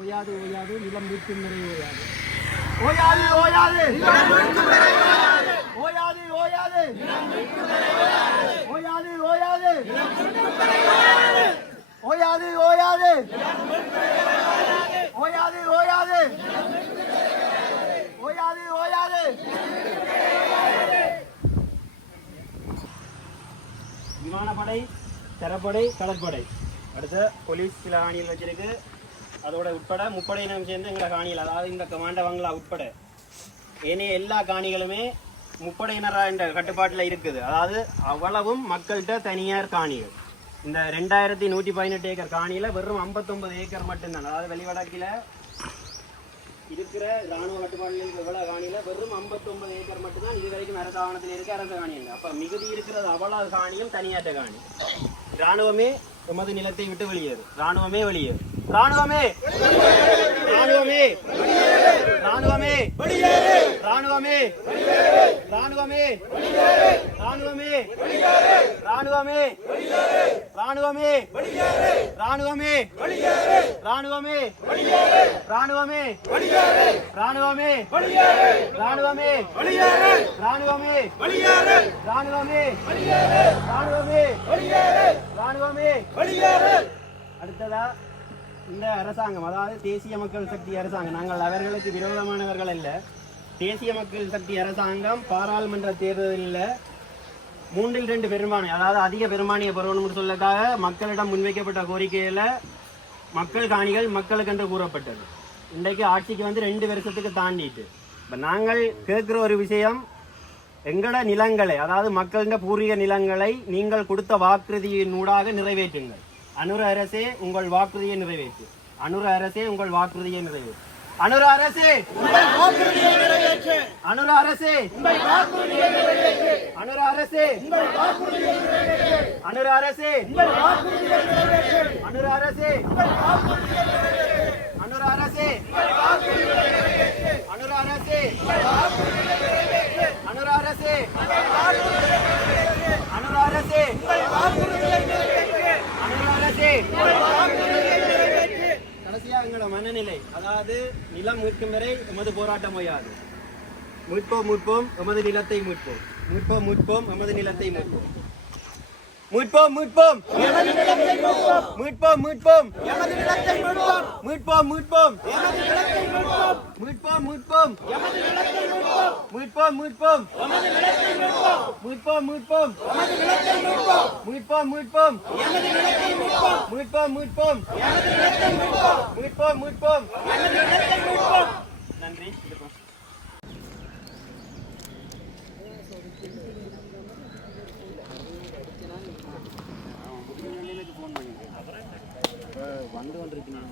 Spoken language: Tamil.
ஓயாது ஓயாது நிலம் மீட்கும் நிறை ஓயாது ஓயாது ஓயாது ஓயாது ஓயாது ஓயாது ஓயாது ஓயாது ஓயாது ஓயாது ஓயாது ஓயாது விமானப்படை, தரப்படை, கடற்படை. அடுத்த போலீஸ் சில காணிகள் வச்சிருக்கு. அதோட உட்பட முப்படையினம் சேர்ந்து எங்களை காணிகள், அதாவது இந்த கமாண்ட வங்களா உட்பட ஏனைய எல்லா காணிகளுமே முப்படையினரா என்ற கட்டுப்பாட்டில் இருக்குது. அதாவது அவ்வளவும் மக்கள்கிட்ட தனியார் காணிகள். இந்த 2118 ஏக்கர் காணியில் வெறும் 59 ஏக்கர் மட்டும்தான். அதாவது வெளிவடக்கில் இருக்கிற இராணுவ கட்டுப்பாடுகளில் எவ்வளோ காணியில் வெறும் 59 ஏக்கர் மட்டும்தான் இது வரைக்கும் அரசு ஆவணத்தில் இருக்க அரசு காணியில். அப்போ மிகுதி இருக்கிறது அவ்வளவு காணியும் தனியாற்ற காணி. இராணுவமே எமது நிலத்தை விட்டு வெளியேறு. இராணுவமே வெளியேறு. இராணுவமே இராணுவமே இராணுவமே இராணுவமே இராணுவமே இராணுவமே இராணுவமே இராணுவமே இராணுவமே இராணுவமே இராணுவமே இராணுவமே இராணுவமே இராணுவமே இராணுவமே இராணுவமே இராணுவமே. அடுத்ததா இந்த அரசாங்கம், அதாவது தேசிய மக்கள் சக்தி அரசாங்கம், நாங்கள் அவர்களுக்கு விரோதமானவர்கள் அல்ல. தேசிய மக்கள் சக்தி அரசாங்கம் பாராளுமன்ற தேர்தலில் 3/2 பெரும்பான்மை, அதாவது அதிக பெரும்பான்மையை பெறணும்னு சொல்லக்காக மக்களிடம் முன்வைக்கப்பட்ட கோரிக்கையில் மக்கள் காணிகள் மக்களுக்கு என்று கூறப்பட்டது. இன்றைக்கு ஆட்சிக்கு வந்து 2 வருஷத்துக்கு தாண்டிட்டு இப்போ நாங்கள் கேட்குற ஒரு விஷயம், எங்களோட நிலங்களை, அதாவது மக்களின் பூர்வீக நிலங்களை நீங்கள் கொடுத்த வாக்குறுதியின் ஊடாக நிறைவேற்றுங்கள். அனுர அரசே உங்கள் வாக்குறுதியை நிறைவேற்று. அனுர அரசே உங்கள் வாக்குறுதியை நிறைவேற்று. அனுர அரசே அனுர அரசே அனுர அரசே அனுர அரசே அனுர அரசே அனுர அரசே அனுர அரசே அனுர அரசே அனுர அரசே கடைசியா எங்களோட மனநிலை, அதாவது நிலம் மீட்கும் வரை எமது போராட்டம் ஓயாது. மீட்போம் மீட்போம் எமது நிலத்தை மீட்போம். மீட்போம் மீட்போம் எமது நிலத்தை மீட்போம். மீட்போம் மீட்போம் எமது நிலத்தை மீட்போம். மீட்போம் மீட்போம் எமது நிலத்தை மீட்போம். மீட்போம் மீட்போம் எமது நிலத்தை மீட்போம். மீட்போம் மீட்போம் எமது நிலத்தை மீட்போம். மீட்போம் மீட்போம் எமது நிலத்தை மீட்போம். மீட்போம் மீட்போம் எமது நிலத்தை மீட்போம். மீட்போம் மீட்போம் எமது நிலத்தை மீட்போம். மீட்போம் மீட்போம் எமது நிலத்தை மீட்போம். மீட்போம் மீட்போம் எமது நிலத்தை மீட்போம். நன்றி. வந்து கொண்டிருக்கிறேன்.